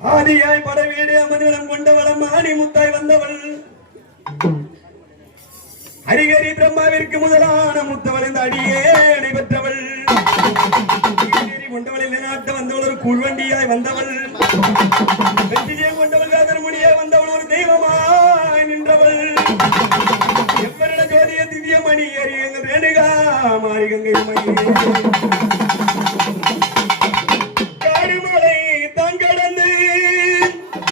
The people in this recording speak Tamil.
ஆதியாய் படவீடு அமர்தலம் கொண்டவளம் ஆணி முத்தாய் வந்தவள் ஹரிஹரி பிரம்மாவிற்கு முதலான முத்தவள் இந்த அடியே நடைபெற்றவள் கொண்டவளில் நிலைநாட்ட வந்தவள் ஒரு கூழ்வண்டியாய் வந்தவள் வெற்றியை கொண்டவள் காதர்மொழியாய் வந்தவள் ஒரு தெய்வமாய் நின்றவள் எவ்வரிட ஜோதிய திவ்யமணி அறியங்கள் ரேணுகா மாறி கங்கை மணி